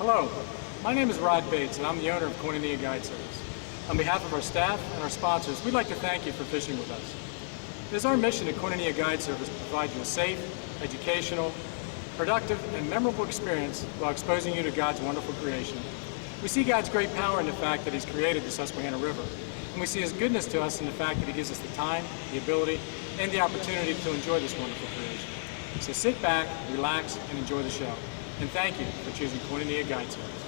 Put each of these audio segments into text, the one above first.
Hello, my name is Rod Bates and I'm the owner of Koinonia Guide Service. On behalf of our staff and our sponsors, we'd like to thank you for fishing with us. It is our mission at Koinonia Guide Service to provide you a safe, educational, productive, and memorable experience while exposing you to God's wonderful creation. We see God's great power in the fact that He's created the Susquehanna River, and we see His goodness to us in the fact that He gives us the time, the ability, and the opportunity to enjoy this wonderful creation. So sit back, relax, and enjoy the show. And thank you for choosing Koinonia Guide Service.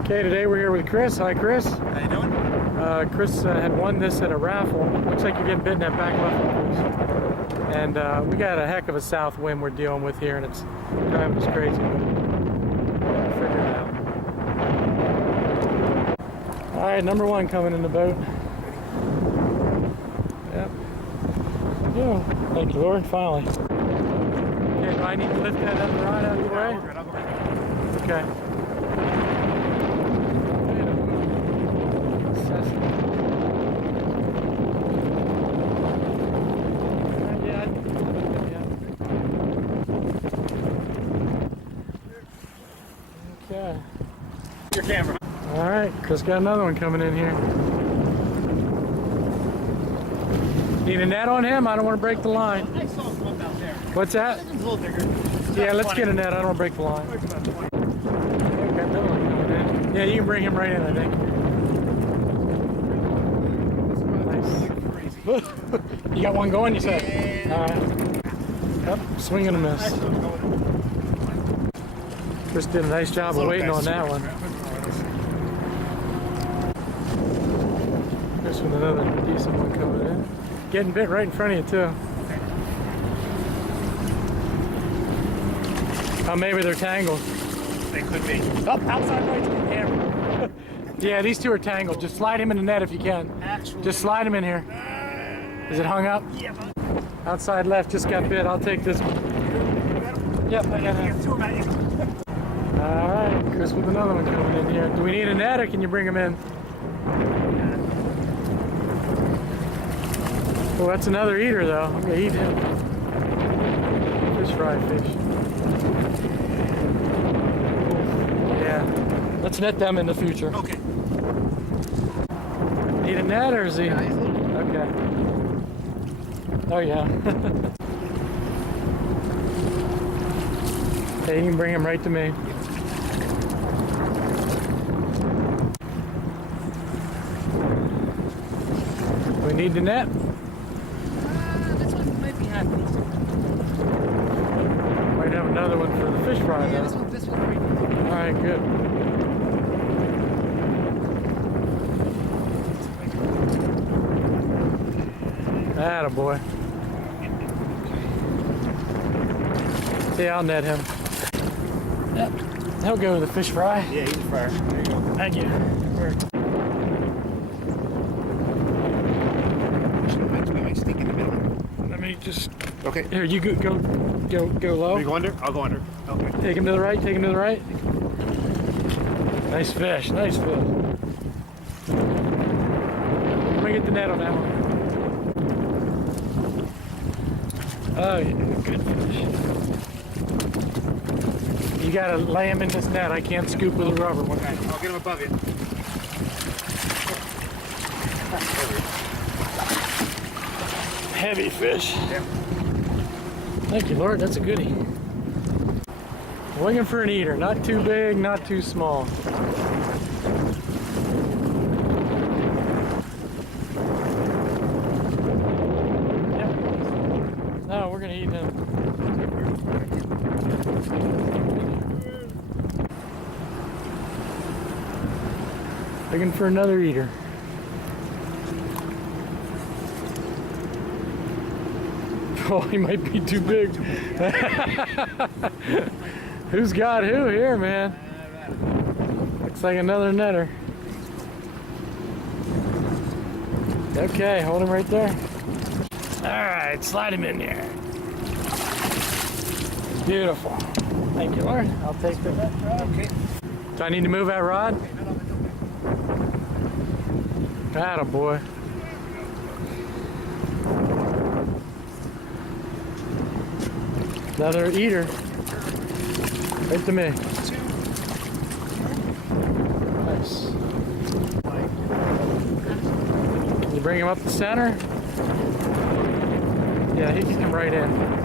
Okay, today we're here with Chris. Hi, Chris. How you doing? Chris had won this at a raffle. Looks like you're getting bitten that back left hook. And we got a heck of a south wind we're dealing with here, and it's driving us crazy. We'll figure it out. All right, number one coming in the boat. Yep. Yeah. Thank you, Lord. Finally. Okay, do I need to lift that other rod out of your way? We're good. I'll go right there. Okay. Okay. Your camera. All right, Chris got another one coming in here. Need a net on him? I don't want to break the line. I saw one out there. What's that? It's a little bigger. Yeah, let's get a net. I don't want to break the line. It's about 20. Okay, got another one coming in. Yeah, you can bring him right in, I think. Nice. You got one going, you said? Yeah. All right. Yep, swing and a miss. Chris did a nice job of waiting on that one. Chris with another decent one coming in. Getting bit right in front of you, too. Oh, maybe they're tangled. They could be. Oh, outside right to the camera. Yeah, these two are tangled. Just slide him in the net if you can. Actually. Just slide him in here. Is it hung up? Yeah, but Outside left just got bit. I'll take this one. Yep, I got it. two about you. All right, Chris with another one coming in here. Do we need a net or can you bring him in? Oh, that's another eater though. I'm gonna eat him. Fish fry fish. Yeah, let's net them in the future. Okay. Need a net or is he? Yeah, he's a little. Okay. Oh yeah. Okay, you can bring him right to me. We need the net. This one might be happy. Might have another one for the fish fry Yeah, though. this one's great. All right, good. Attaboy. Yeah, I'll net him. Yep. He'll go with the fish fry. Yeah, he's a fryer. There you go. Thank you. We might stick in the middle. Let me just. Okay. Here, you go low. We go under? I'll go under. Okay. Take him to the right. Take him to the right. Nice fish. Nice fish. Let me get the net on that one. Oh yeah, good fish. You gotta lay him in this net. I can't scoop with a rubber one. Okay, I'll get him above you. Heavy fish. Yep. Thank you, Lord. That's a goodie. Looking for an eater. Not too big, not too small. Yep. No, we're gonna eat him. Looking for another eater. Oh, he might be too big. Who's got who here, man? Looks like another netter. Okay, hold him right there. All right, slide him in there. Beautiful. Thank you, Lord. I'll take the net rod. Okay. Do I need to move that rod? Atta boy. Another eater. Right to me. Nice. Can you bring him up the center? Yeah, he can come right in.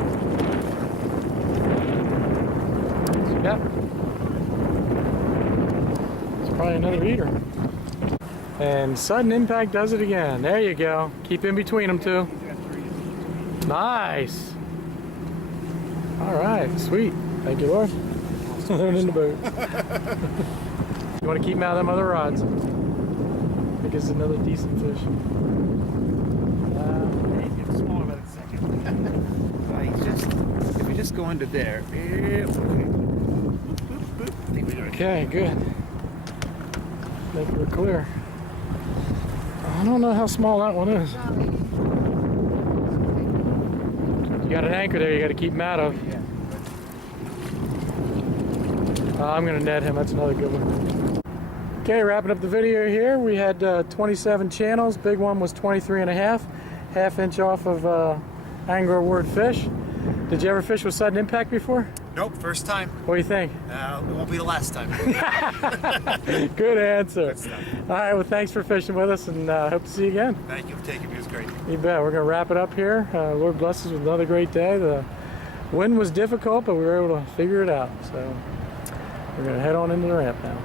Yep. It's probably another eater. And Sudden Impact does it again. There you go. Keep in between them two. Nice. All right, sweet. Thank you, Lord. Learning the boat. You want to keep him out of them other rods. I think it's another decent fish. It's smaller by the second. If you just go under there. Okay. I think we're doing Okay, good. I think we're clear. I don't know how small that one is. You got an anchor there you got to keep him out of. Yeah. I'm going to net him. That's another good one. Okay, wrapping up the video here. We had 27 channels. Big one was 23 and a half inch off of Angler Award fish. Did you ever fish with Sudden Impact before? Nope, first time. What do you think? It won't be the last time. Good answer. Good stuff. All right, well, thanks for fishing with us, and hope to see you again. Thank you for taking me. It was great. You bet. We're going to wrap it up here. Lord bless us with another great day. The wind was difficult, but we were able to figure it out. So we're going to head on into the ramp now.